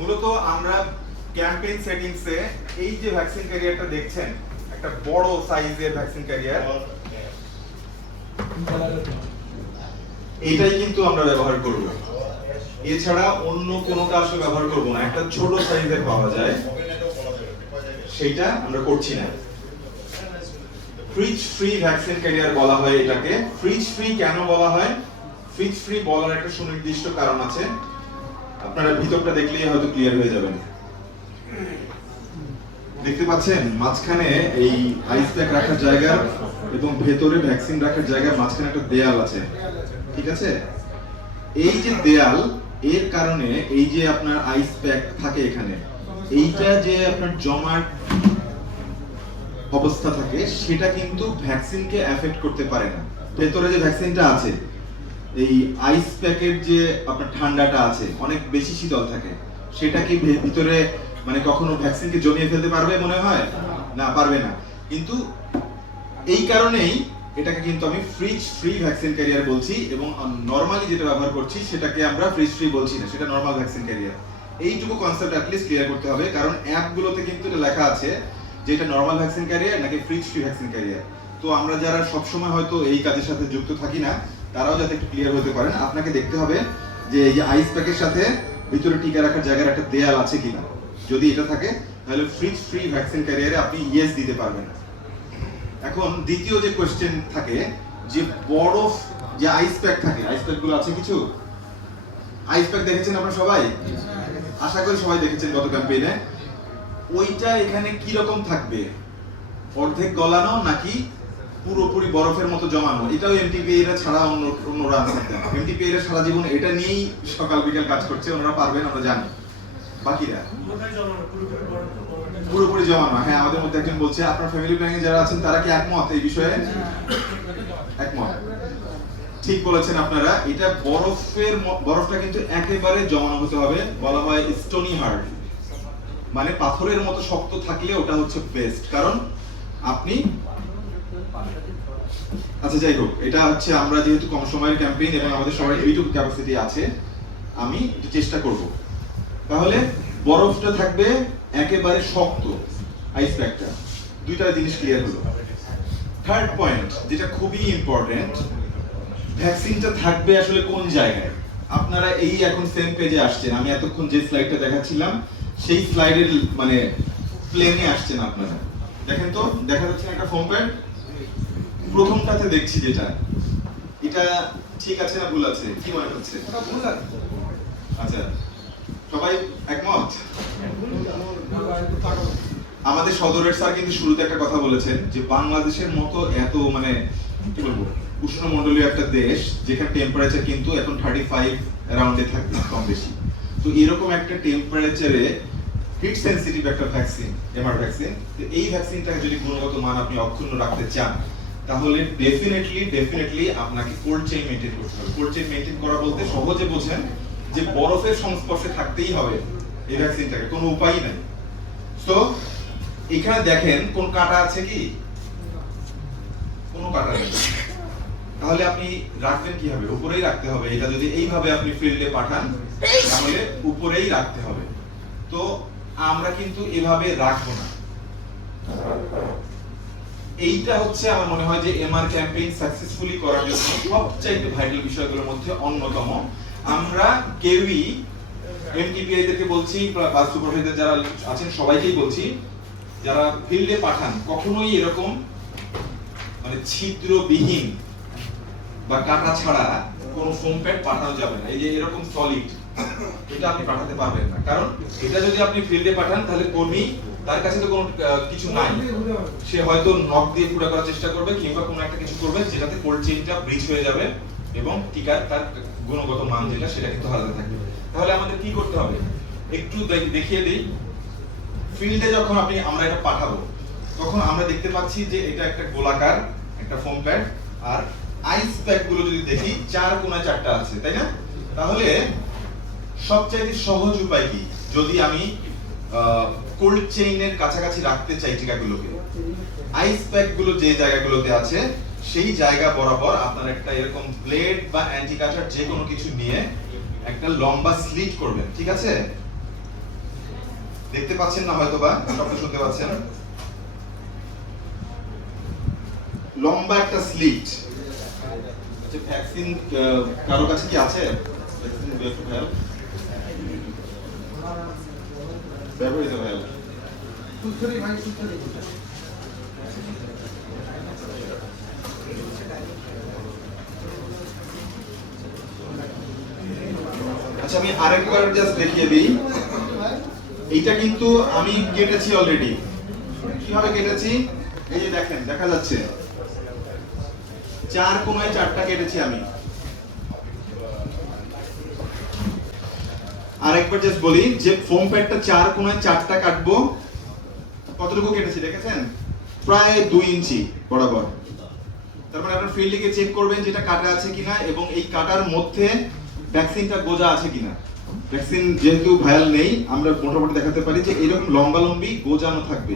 মূলত আমরা ক্যাম্পেইন সেটিংসে এই যে ভ্যাকসিন ক্যারিয়ারটা দেখছেন, একটা বড় সাইজের ভ্যাকসিন ক্যারিয়ার, এটাই কিন্তু আমরা ব্যবহার করব। এছাড়া অন্য কোনো কাজে ব্যবহার করব না। একটা ছোট সাইজের পাওয়া যায়, সেটা আমরা করছি না। ফ্রিজ ফ্রি ভ্যাকসিন ক্যারিয়ার বলা হয় এটাকে। ফ্রিজ ফ্রি কেন বলা হয়? ফ্রিজ ফ্রি বলার একটা সুনির্দিষ্ট কারণ আছে, আপনারা ভিতরটা দেখলেই হয়তো ক্লিয়ার হয়ে যাবেন। দেখতে পাচ্ছেন মাঝখানে এই আইস প্যাক রাখার জায়গা এবং ভেতরে ভ্যাকসিন রাখার জায়গার মাঝখানে একটা দেয়াল আছে, ঠিক আছে? এই যে দেয়াল, এর কারণে এই যে আপনার আইস প্যাক থাকে এখানে, এইটা যে আপনার জমাট অবস্থা থাকে সেটা কিন্তু ভ্যাকসিনকে এফেক্ট করতে পারে না। ভেতরে যে ভ্যাকসিনটা আছে, এই আইস প্যাকের যে আপনার ঠান্ডাটা আছে অনেক বেশি শীতল থাকে, সেটা কি ভিতরে মানে কখনো ভ্যাকসিনকে জমিয়ে ফেলতে পারবে মনে হয়? না, পারবে না। কিন্তু এই কারণেই এটাকে কিন্তু আমি ফ্রিজ ফ্রি ভ্যাকসিন ক্যারিয়ার বলছি, এবং নরমালি যেটা ব্যবহার করছি সেটাকে আমরা ফ্রিজ ফ্রি বলছি না, সেটা নরমাল ভ্যাকসিন ক্যারিয়ার। এইটুকু কনসেপ্ট অ্যাটলিস্ট ক্লিয়ার করতে হবে, কারণ অ্যাপগুলোতে কিন্তু এটা লেখা আছে যে এটা নরমাল ভ্যাকসিন ক্যারিয়ার নাকি ফ্রিজ ফ্রি ভ্যাকসিন ক্যারিয়ার। তো আমরা যারা সবসময় হয়তো এই কাজের সাথে যুক্ত থাকি না, তারাও যাতে একটু ক্লিয়ার হতে পারেন, আপনাকে দেখতে হবে যে এই যে আইস প্যাকের সাথে ভিতরে টিকা রাখার জায়গার একটা দেয়াল আছে কিনা। যদি এটা থাকে তাহলে ফ্রিজ ফ্রি ভ্যাকসিন ক্যারিয়ারে আপনি ইয়েস দিতে পারবেন। এখন দ্বিতীয় যে কোশ্চেন থাকে, যে বরফ যে আইস প্যাক থাকে, আইস প্যাক গুলো আছে কিছু আইস প্যাক দেখেছেন আপনারা সবাই? আশা করি সবাই দেখেছেন গত ক্যাম্পেইনে। ওইটা এখানে কি রকম থাকবে? অর্ধেক গলানো নাকি পুরোপুরি বরফের মতো জমানো? এটাও এমটিপিএ এরা ছাড়া অন্যরা আনসার দেন। এমটিপিএ এরা সারা জীবন এটা নিয়েই সকাল বিকাল কাজ করছে, ওনারা পারবেন আমরা জানি। বাকিরা পুরোপুরি জমানো। হ্যাঁ, আমাদের মধ্যে একজন বলছে, আপনার ফ্যামিলি প্ল্যানিং যারা আছেন তারা কি একমত এই বিষয়ে? একমত, ঠিক বলেছেন আপনারা। এটা বরফটা কিন্তু একেবারে জমানো হতে হবে। বলা হয় স্টোনি হার্ড, মানে পাথরের মতো শক্ত থাকলে ওটা হচ্ছে বেস্ট। কারণ আপনি আচ্ছা যাই হোক, এটা হচ্ছে আমরা যেহেতু কম সময়ের ক্যাম্পেইন এবং আমাদের সবার এইটুকু ক্যাপাসিটি আছে, আমি একটু চেষ্টা করব। তাহলে বরফটা থাকবে একেবারে শক্ত, আইস প্যাকটা। দুইটা জিনিস ক্লিয়ার হলো। থার্ড পয়েন্ট যেটা খুবই ইম্পর্টেন্ট, ভ্যাকসিনটা থাকবে আসলে কোন জায়গায়? আপনারা এই এখন সেম পেজে আসছেন, আমি এতক্ষণ যে স্লাইডটা দেখাচ্ছিলাম সেই স্লাইডের মানে প্লেনে আসছেন আপনারা। দেখেন তো, দেখা যাচ্ছে একটা ফোম প্যাড। প্রথমটাতে দেখছি যেটা, এটা ঠিক আছে না ভুল আছে? কি মনে হচ্ছে? আচ্ছা, সবাই একমত? আমাদের সদরের স্যার কিন্তু শুরুতে একটা কথা বলেছেন যে বাংলাদেশের মতো এত মানে কি বলবো উষ্ণমণ্ডলীয় একটা দেশ, যেখানে টেম্পারেচার কিন্তু এখন 35 অ্যারাউন্ডে থাকবে কম বেশি। তো এরকম একটা টেম্পারেচারে হিট সেনসিটিভ একটা ভ্যাকসিন, এমআর ভ্যাকসিন, তো এই ভ্যাকসিনটাকে যদি গুণগত মান আপনি অক্ষুণ্ণ রাখতে চান, তাহলে ডেফিনেটলি আপনাকে কোল্ড চেইন মেইনটেইন করতে হবে। কোল্ড চেইন মেইনটেইন করা বলতে সহজে বোঝেন যে বরফের সংস্পর্শে থাকতেই হবে এই ভ্যাকসিনটাকে, কোনো উপায় নাই। সো এখানে দেখেন কোন কাটা আছে কি? কোনো কাটা নেই। তাহলে আপনি রাখবেন কিভাবে? উপরেই রাখতে হবে। এটা যদি এইভাবে আপনি ফিল্ডে পাঠান তাহলে উপরেই রাখতে হবে। তো আমরা কিন্তু এভাবে রাখবো না। এইটা হচ্ছে আমার মনে হয় যে এমআর ক্যাম্পেইন সাকসেসফুলি করার জন্য সবচাইতে ভাইটাল বিষয়গুলোর মধ্যে অন্যতম। আমরা কেউই এমটিপিআই দেরকে বলছি, বা সুপারভাইজার যারা আছেন সবাইকেই বলছি, যারা ফিল্ডে পাঠান কখনোই এরকম মানে ছিদ্রবিহীন বা কাটা ছাড়া কোনো ফোম প্যাড পাঠানো যাবে না। এই যে এরকম সলিড, এটা আপনি পাঠাতে পারবেন না। কারণ এটা যদি আপনি ফিল্ডে পাঠান তাহলে কর্মী, তার কাছে তো কোনো কিছু নাই, সে হয়তো নখ দিয়ে পুরো করার চেষ্টা করবে কিংবা কোনো একটা কিছু করবে যেটাতে কোল্ড চেইনটা ব্রিজ হয়ে যাবে এবং টিকার তার গুণগত মান যেটা সেটা কিন্তু হারাতে থাকবে। তাহলে আমাদের কি করতে হবে একটু দেখিয়ে দিই। ফিল্ডে যখন আমরা এটা পাঠাবো তখন আমরা দেখতে পাচ্ছি যে এটা একটা গোলাকার একটা ফোম প্যাড, আর আইস প্যাক গুলো যদি দেখি চার কোণায় চারটা আছে, তাই না? তাহলে সবচাইতে সহজ উপায় কি? যদি আমি কোল্ড চেইনের কাছাকাছি রাখতে চাই টিকাগুলোকে, আইস প্যাক গুলো যে জায়গাগুলোতে আছে সেই জায়গা বরাবর আপনার একটা এরকম ব্লেড বা অ্যান্টি কাটার যে কোনো কিছু নিয়ে একটা লম্বা স্লিট করবেন, ঠিক আছে? দেখতে পাচ্ছেন না হয়তো বা শব্দ শুনতে পাচ্ছেন। লম্বা একটা স্লিট। আচ্ছা ভ্যাকসিন কারো কাছে কি আছে? ভ্যাকসিন ব্যবহৃত ভাই। আচ্ছা আমি আরেকবার জাস্ট দেখিয়ে দিই। এইটা কিন্তু আমি কেটেছি অলরেডি। কিভাবে কেটেছি? এই যে দেখেন, দেখা যাচ্ছে 4 কোণায় 4টা কেটেছি আমি। আরেকবার জাস্ট বলি যে ফোম প্যাডটা 4 কোণায় 4টা কাটবো। কতটুকু কেটেছি দেখেছেন? প্রায় 2 ইঞ্চি বরাবর। তারপরে আপনার ফিল্ডে চেক করবেন যেটা কাটা আছে কিনা এবং এই কাটার মধ্যে ভ্যাকসিনটা গোজা আছে কিনা। ভ্যাকসিন যেহেতু ভায়াল নেই, আমরা মোটামুটি দেখাতে পারি যে এরকম লম্বা লম্বি গোজানো থাকবে।